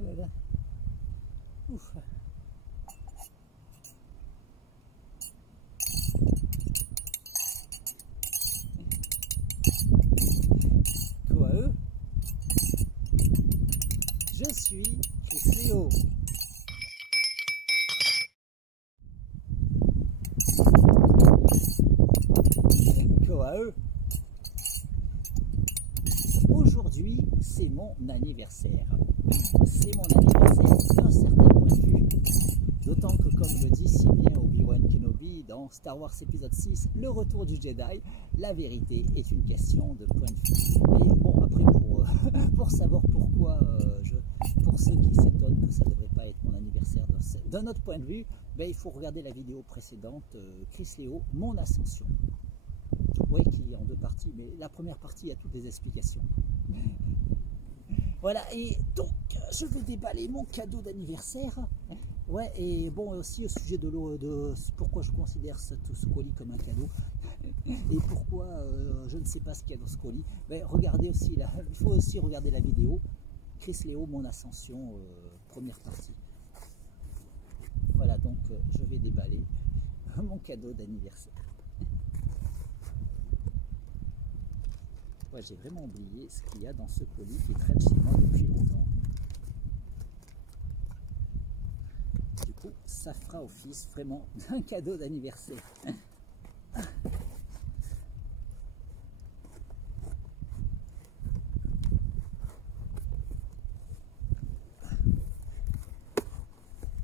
là là. Ouf. Quoi eux? Je suis Léo. Quoi eux? Aujourd'hui, c'est mon anniversaire. C'est mon anniversaire d'un certain point de vue. D'autant que, comme le dit si bien Obi-Wan Kenobi dans Star Wars épisode 6, le retour du Jedi, la vérité est une question de point de vue. Mais bon, après, pour savoir pourquoi, pour ceux qui s'étonnent que ça ne devrait pas être mon anniversaire d'un autre point de vue, ben, il faut regarder la vidéo précédente, Chris Léo, mon ascension. Oui, qui est en deux parties, mais la première partie, il y a toutes les explications. Voilà, et donc, je vais déballer mon cadeau d'anniversaire. Ouais, et bon, aussi au sujet de pourquoi je considère ce colis comme un cadeau, et pourquoi je ne sais pas ce qu'il y a dans ce colis. Ben, regardez aussi, il faut aussi regarder la vidéo, Chris Léo, mon ascension, première partie. Voilà, donc je vais déballer mon cadeau d'anniversaire. Ouais, j'ai vraiment oublié ce qu'il y a dans ce colis qui traîne chez moi depuis longtemps. Du coup, ça fera office vraiment d'un cadeau d'anniversaire.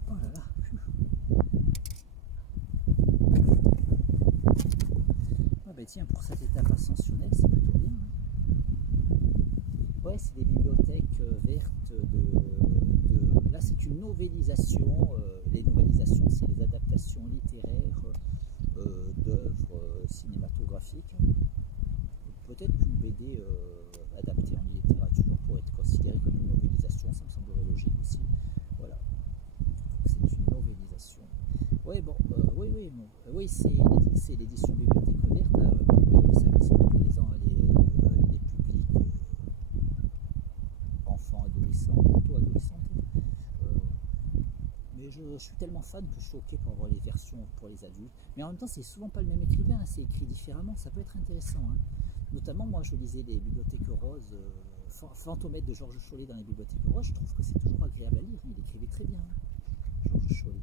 Oh là là. Ah ben tiens, pour cette étape ascensionnelle, c'est plutôt bien. Ouais, c'est des bibliothèques vertes là, c'est une novélisation. Les novélisations, c'est les adaptations littéraires d'œuvres cinématographiques. Peut-être qu'une BD adaptée en littérature pourrait être considérée comme une novélisation, ça me semblerait logique aussi. Voilà, c'est une novélisation. Ouais, bon, oui, c'est l'édition bibliothèque verte. Vous savez, c'est pour les publics enfants, adolescents, plutôt adolescents. Mais je suis tellement fan que je suis ok pour avoir les versions pour les adultes. Mais en même temps, c'est souvent pas le même écrivain, hein, c'est écrit différemment, ça peut être intéressant. Hein. Notamment, moi, je lisais les bibliothèques roses, Fantomètre de Georges Chollet dans les bibliothèques roses. Je trouve que c'est toujours agréable à lire. Il écrivait très bien, hein, Georges Chollet.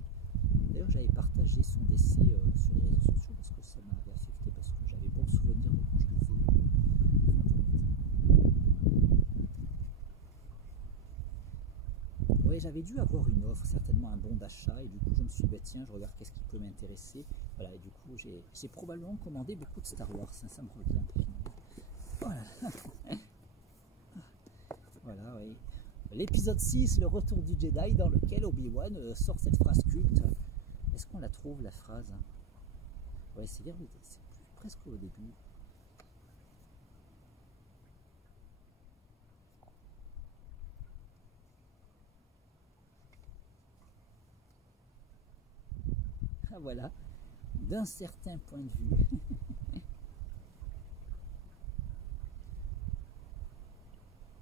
D'ailleurs, j'avais partagé son décès sur les réseaux sociaux parce que ça m'avait affecté, parce que j'avais bon souvenir de quand je lisais Fantomètre. Oui, j'avais dû avoir une offre, certainement un bon d'achat, et du coup je me suis dit, bah, tiens, je regarde qu'est-ce qui peut m'intéresser. Voilà, et du coup j'ai probablement commandé beaucoup de Star Wars, ça me revient. Voilà. Voilà, oui. L'épisode 6, le retour du Jedi, dans lequel Obi-Wan sort cette phrase culte. Est-ce qu'on la trouve, la phrase? Ouais, c'est presque au début. Ah, voilà, d'un certain point de vue.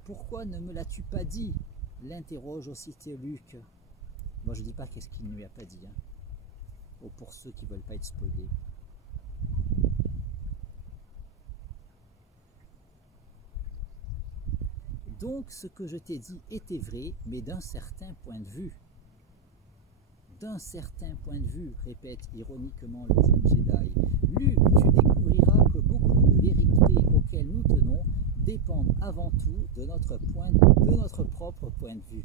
Pourquoi ne me l'as-tu pas dit? L'interroge aussitôt Luke. Moi je dis pas qu'est-ce qu'il ne lui a pas dit. Hein. Oh, pour ceux qui ne veulent pas être spoilés. Donc ce que je t'ai dit était vrai, mais d'un certain point de vue. D'un certain point de vue, répète ironiquement le jeune Jedi. Luke, tu découvriras que beaucoup de vérités auxquelles nous tenons dépendent avant tout de notre propre point de vue.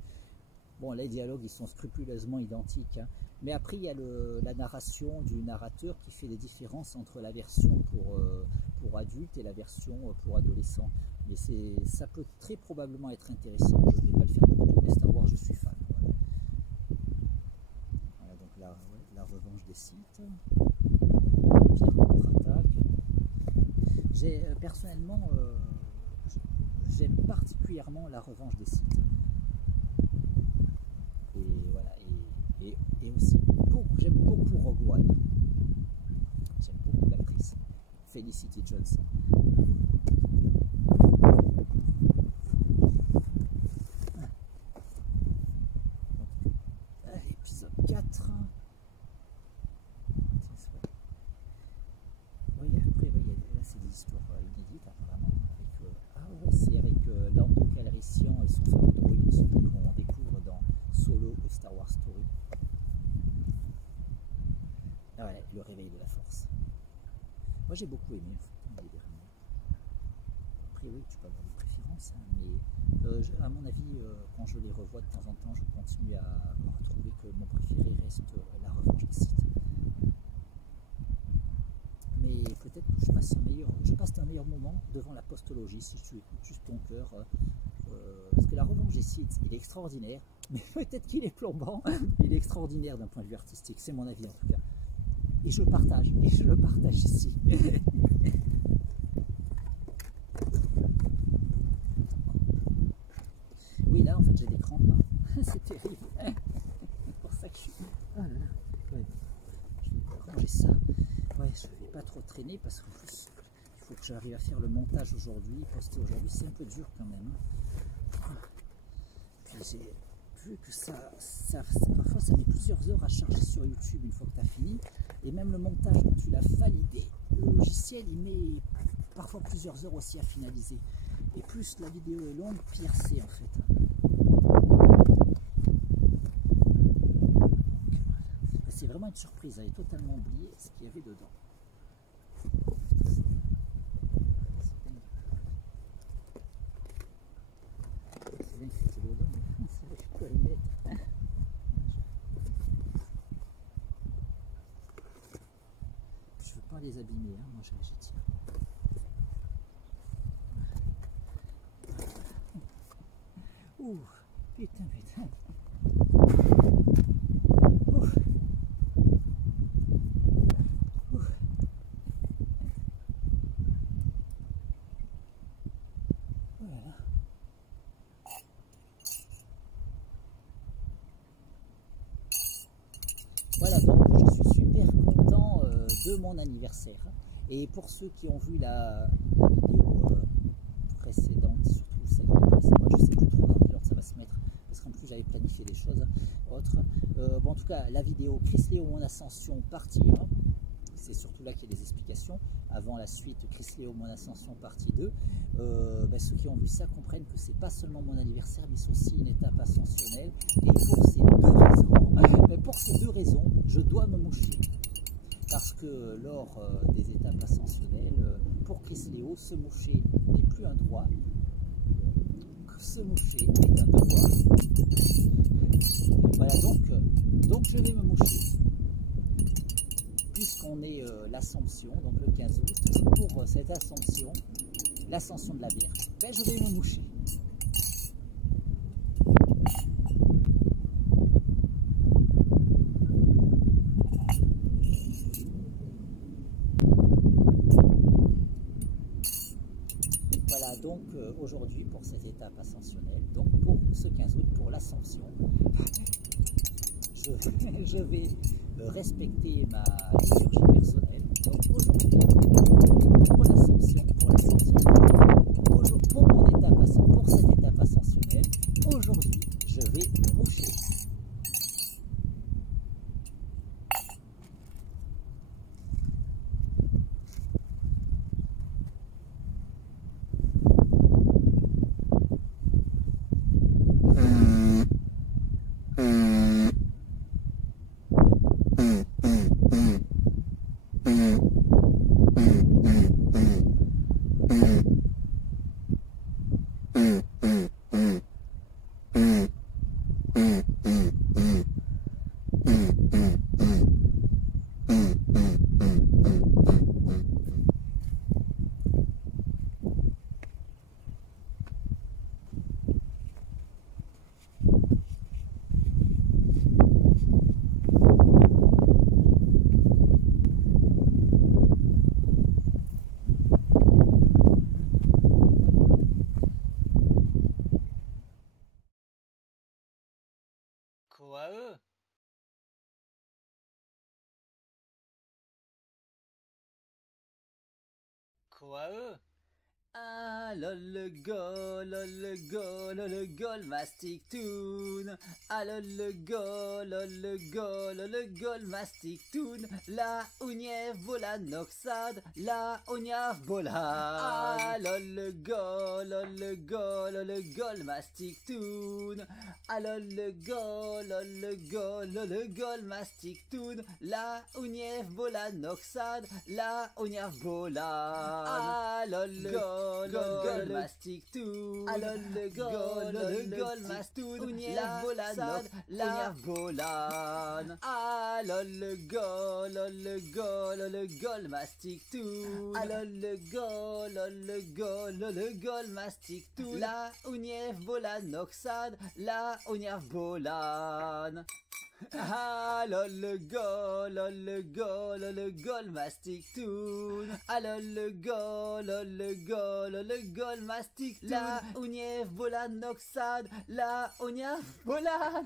Bon, les dialogues, ils sont scrupuleusement identiques, hein. Mais après, il y a la narration du narrateur qui fait les différences entre la version pour adultes et la version pour adolescents. Mais ça peut très probablement être intéressant. Je ne vais pas le faire pour tous les Star Wars, je suis fan. Voilà. Voilà, donc la revanche des Sith. L'Empire contre-attaque. Personnellement, j'aime particulièrement la revanche des Sith. Et voilà, et aussi j'aime beaucoup Rogue One. J'aime beaucoup l'actrice Felicity Johnson. 4. Oui, après, oui, là c'est des histoires inédites apparemment. Ah ouais, c'est avec Lando Calrissian et son fameux droïde, celui qu'on découvre dans Solo ou Star Wars Story. Ah ouais, le réveil de la force. Moi j'ai beaucoup aimé les derniers. Après oui, tu peux avoir des préférences, hein, mais à mon avis, quand je les revois de temps en temps, je continue à trouver que mon préféré reste La Revanche des Sith. Mais peut-être que je passe un meilleur moment devant la postologie si tu écoutes juste ton cœur. Parce que La Revanche des Sith, il est extraordinaire, mais peut-être qu'il est plombant, mais il est extraordinaire d'un point de vue artistique, c'est mon avis en tout cas. Et je le partage ici. Oui, là en fait j'ai des crampes, hein. C'est terrible. C'est pour ça que je suis. Ah là là, ouais. Je vais ranger ça. Ouais, je ne vais pas trop traîner parce qu'en plus, il faut que j'arrive à faire le montage aujourd'hui. Poster aujourd'hui, c'est un peu dur quand même. Puis j'ai vu que parfois ça met plusieurs heures à charger sur YouTube une fois que tu as fini. Et même le montage, quand tu l'as validé, le logiciel il met parfois plusieurs heures aussi à finaliser. Et plus la vidéo est longue, pire c'est en fait. C'est vraiment une surprise, j'avais totalement oublié ce qu'il y avait dedans. C'est bien que c'était dedans, mais c'est vrai que je peux les mettre. Je veux pas les abîmer, hein. Moi j'y tiens. Ouh, putain. Voilà, donc je suis super content de mon anniversaire. Et pour ceux qui ont vu la vidéo précédente, surtout celle qui moi je sais plus trop dans quelle heure ça va se mettre, parce qu'en plus j'avais planifié des choses autres. Bon, en tout cas, la vidéo Chris Léo Mon Ascension partie 1, c'est surtout là qu'il y a des explications. Avant la suite Chris Léo Mon Ascension partie 2, ceux qui ont vu ça comprennent que c'est pas seulement mon anniversaire, mais c'est aussi une étape ascensionnelle. Et pour ces deux raisons, je dois me moucher. Parce que lors des étapes ascensionnelles, pour Chris Léo, se moucher n'est plus un droit, se moucher est un devoir. Voilà, donc je vais me moucher. Puisqu'on est l'Assomption, donc le 15 août, pour cette Assomption, l'ascension de la Vierge, je vais me moucher. Voilà, donc aujourd'hui pour cette étape ascensionnelle, donc pour ce 15 août, pour l'Assomption, je vais respecter ma liturgie personnelle. Donc aujourd'hui, pour l'Assomption, pour cette étape ascensionnelle, aujourd'hui, je vais me moucher. Koae. Koae. Ah lol le gol mastic toon. Ah lol le gol mastic toon. La ouniev bolan noxade, la ouniev bolan. Ah lol le gol mastic toon. Ah lol le gol mastic toon. La ouniev bolan noxade, la ouniev bolan. Ah lol le gol mastic toon. Ah lol le gol mastic toon. La bolan la bolan. Ah lol le gol mastic toon. Ah lol le gol mastic toon. La ouniev bolan noxade, la ouniev bolan. Ah lol le gol mastic toon. Ah lol le gol mastic toon. La ouniev bolan noxade, la ouniev bolan.